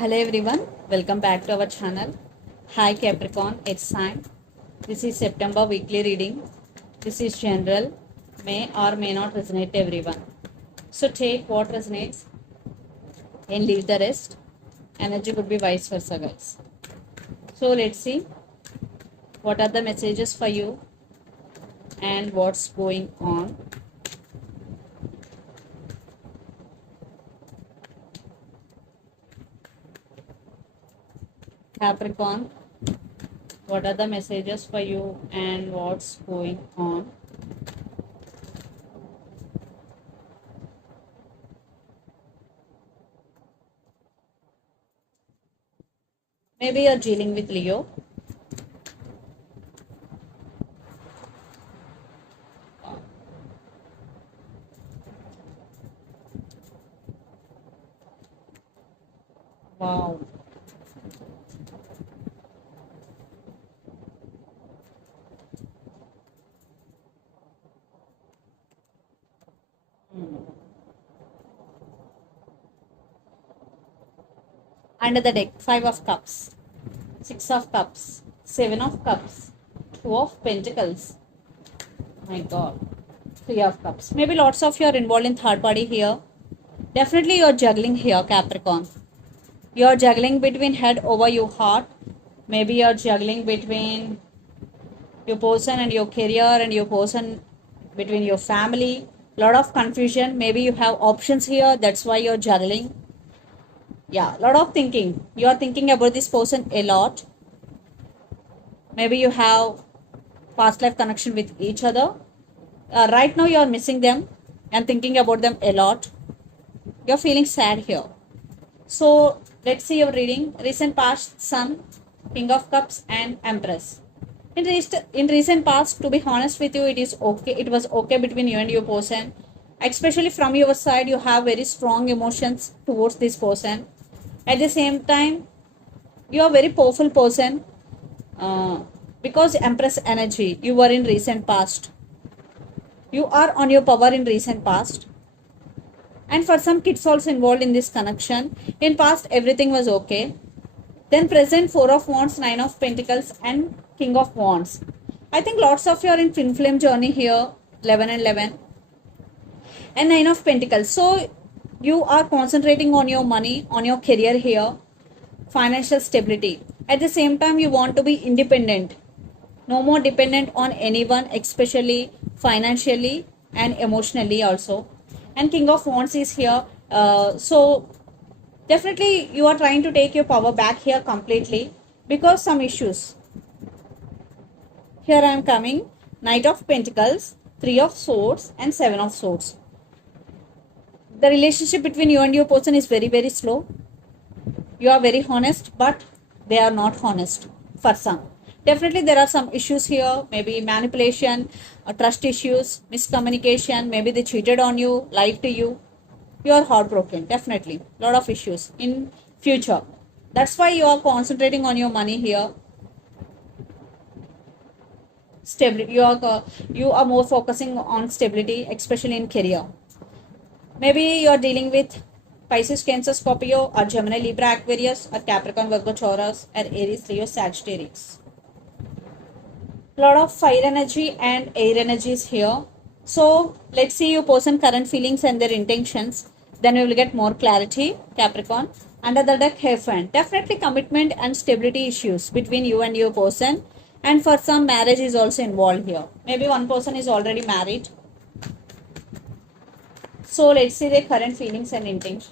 Hello everyone, welcome back to our channel. Hi Capricorn, it's sign. This is September weekly reading. This is general, may or may not resonate to everyone. So take what resonates and leave the rest. Energy could be vice versa, guys. So let's see what are the messages for you and what's going on. Capricorn, what are the messages for you and what's going on? Maybe you're dealing with Leo. Wow. Under the deck, 5 of cups, 6 of cups, 7 of cups, 2 of pentacles. My god. 3 of cups. Maybe lots of you are involved in third party here. Definitely you are juggling here, Capricorn. You are juggling between head over your heart. Maybe you are juggling between your person and your career and your person between your family. Lot of confusion. Maybe you have options here. That's why you're juggling. Yeah, lot of thinking. You are thinking about this person a lot. Maybe you have past life connection with each other. Right now you are missing them and thinking about them a lot. You're feeling sad here. So let's see your reading. Recent past, Sun, King of Cups and Empress. In recent past, to be honest with you, it is okay. It was okay between you and your person. Especially from your side, you have very strong emotions towards this person. At the same time, you are very powerful person. Because Empress energy, you were in recent past. You are on your power in recent past. And for some kids also involved in this connection. In past, everything was okay. Then present 4 of Wands, 9 of Pentacles and King of Wands. I think lots of you are in twin flame journey here. 11 and 11. And 9 of Pentacles. So you are concentrating on your money, on your career here. Financial stability. At the same time, you want to be independent. No more dependent on anyone, especially financially and emotionally also. And King of Wands is here. So definitely you are trying to take your power back here completely because some issues. Here I am coming. Knight of Pentacles, 3 of Swords and 7 of Swords. The relationship between you and your person is very, very slow. You are very honest, but they are not honest for some. Definitely there are some issues here, maybe manipulation, trust issues, miscommunication, maybe they cheated on you, lied to you. You are heartbroken, definitely. Lot of issues in future. That's why you are concentrating on your money here. Stability. You are more focusing on stability, especially in career. Maybe you are dealing with Pisces, Cancer, Scorpio, or Gemini, Libra, Aquarius, or Capricorn, Virgo, Taurus, or Aries, Leo, Sagittarius. Lot of fire energy and air energies here. So let's see your person current feelings and their intentions. Then we will get more clarity. Capricorn. Under the deck, Hierophant. Definitely commitment and stability issues between you and your person. And for some, marriage is also involved here. Maybe one person is already married. So let's see their current feelings and intentions.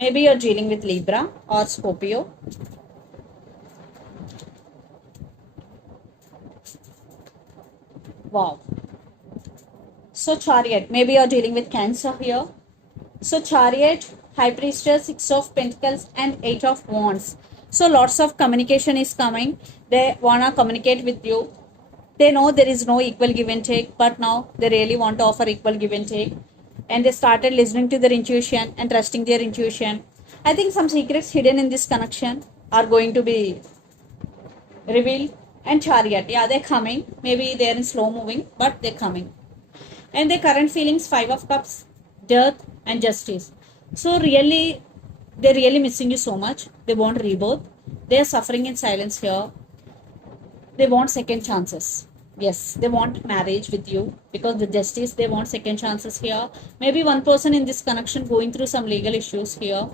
Maybe you're dealing with Libra or Scorpio. Wow. So Chariot. Maybe you're dealing with Cancer here. So Chariot, High Priestess, 6 of Pentacles and 8 of Wands. So lots of communication is coming. They wanna communicate with you. They know there is no equal give and take, but now they really want to offer equal give and take. And they started listening to their intuition and trusting their intuition. I think some secrets hidden in this connection are going to be revealed. And chariot, yeah, they're coming. Maybe they're in slow moving, but they're coming. And their current feelings, five of cups, death and justice. So really, they're really missing you so much. They want rebirth. They're suffering in silence here. They want second chances. Yes, they want marriage with you because the justice, they want second chances here. Maybe one person in this connection going through some legal issues here.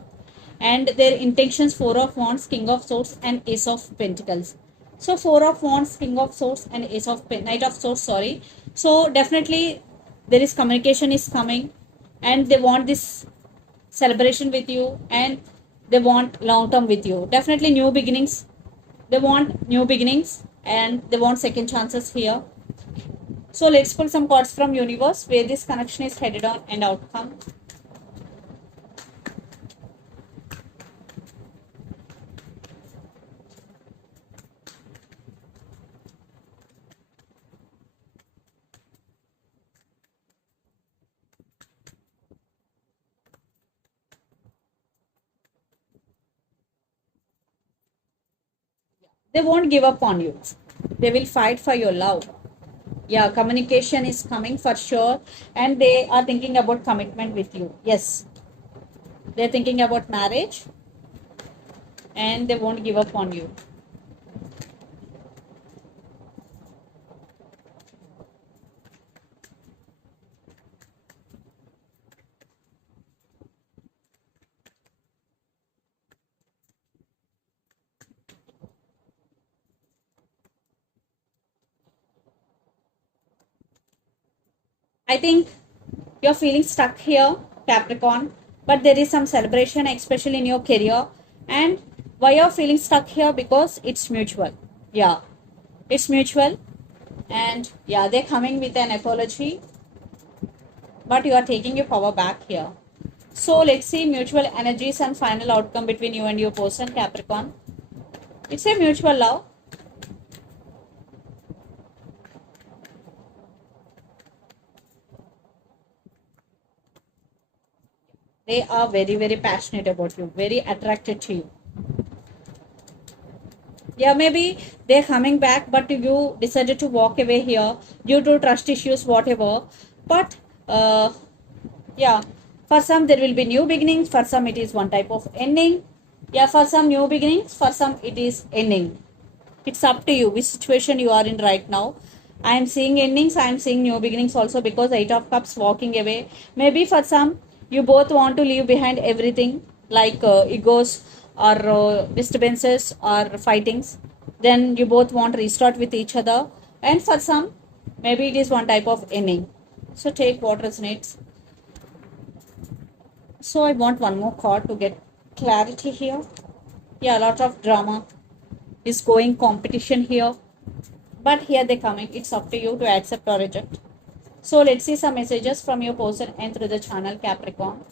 And their intentions, four of wands, king of swords and ace of pentacles. So four of wands, king of swords and ace of knight of swords, sorry. So definitely there is communication is coming, and they want this celebration with you, and they want long term with you. Definitely new beginnings. They want new beginnings, and they want second chances here. So let's pull some cards from universe where this connection is headed on and outcome. They won't give up on you. They will fight for your love. Yeah, communication is coming for sure, and they are thinking about commitment with you. Yes, they're thinking about marriage, and they won't give up on you. I think you're feeling stuck here, Capricorn, but there is some celebration, especially in your career. And why you're feeling stuck here? Because it's mutual. Yeah, it's mutual. And yeah, they're coming with an apology, but you are taking your power back here. So let's see mutual energies and final outcome between you and your person, Capricorn. It's a mutual love. They are very, very passionate about you, very attracted to you. Yeah, maybe they're coming back, but you decided to walk away here due to trust issues, whatever. But yeah, for some there will be new beginnings, for some it is one type of ending. Yeah, for some new beginnings, for some it is ending. It's up to you which situation you are in right now. I am seeing endings, I am seeing new beginnings also, because eight of cups walking away. Maybe for some you both want to leave behind everything like egos or disturbances or fightings. Then you both want to restart with each other. And for some, maybe it is one type of ending. So take what resonates. So I want one more card to get clarity here. Yeah, a lot of drama is going, competition here. But here they coming. It's up to you to accept or reject. So let's see some messages from your person and through the channel, Capricorn.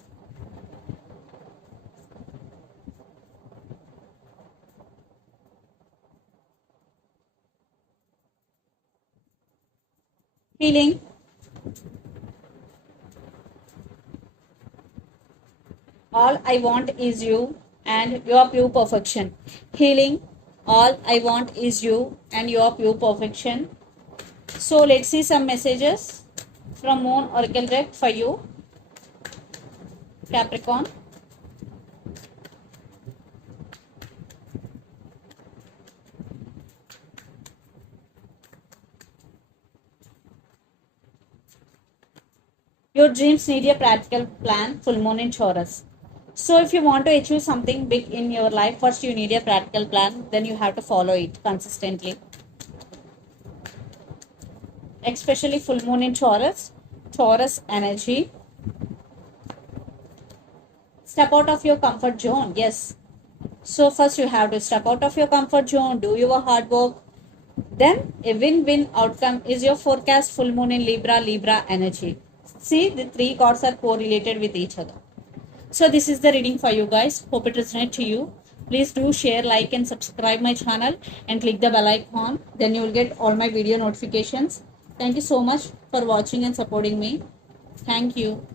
Healing. All I want is you and your pure perfection. Healing. All I want is you and your pure perfection. So let's see some messages from Moon Oracle deck for you, Capricorn. Your dreams need a practical plan, full moon in Taurus. So if you want to achieve something big in your life, first you need a practical plan, then you have to follow it consistently. Especially full moon in Taurus, Taurus energy. Step out of your comfort zone. Yes. So first you have to step out of your comfort zone, do your hard work. Then a win-win outcome is your forecast full moon in Libra, Libra energy. See, the three cards are correlated with each other. So this is the reading for you guys. Hope it resonates to you. Please do share, like and subscribe my channel and click the bell icon. Then you will get all my video notifications. Thank you so much for watching and supporting me. Thank you.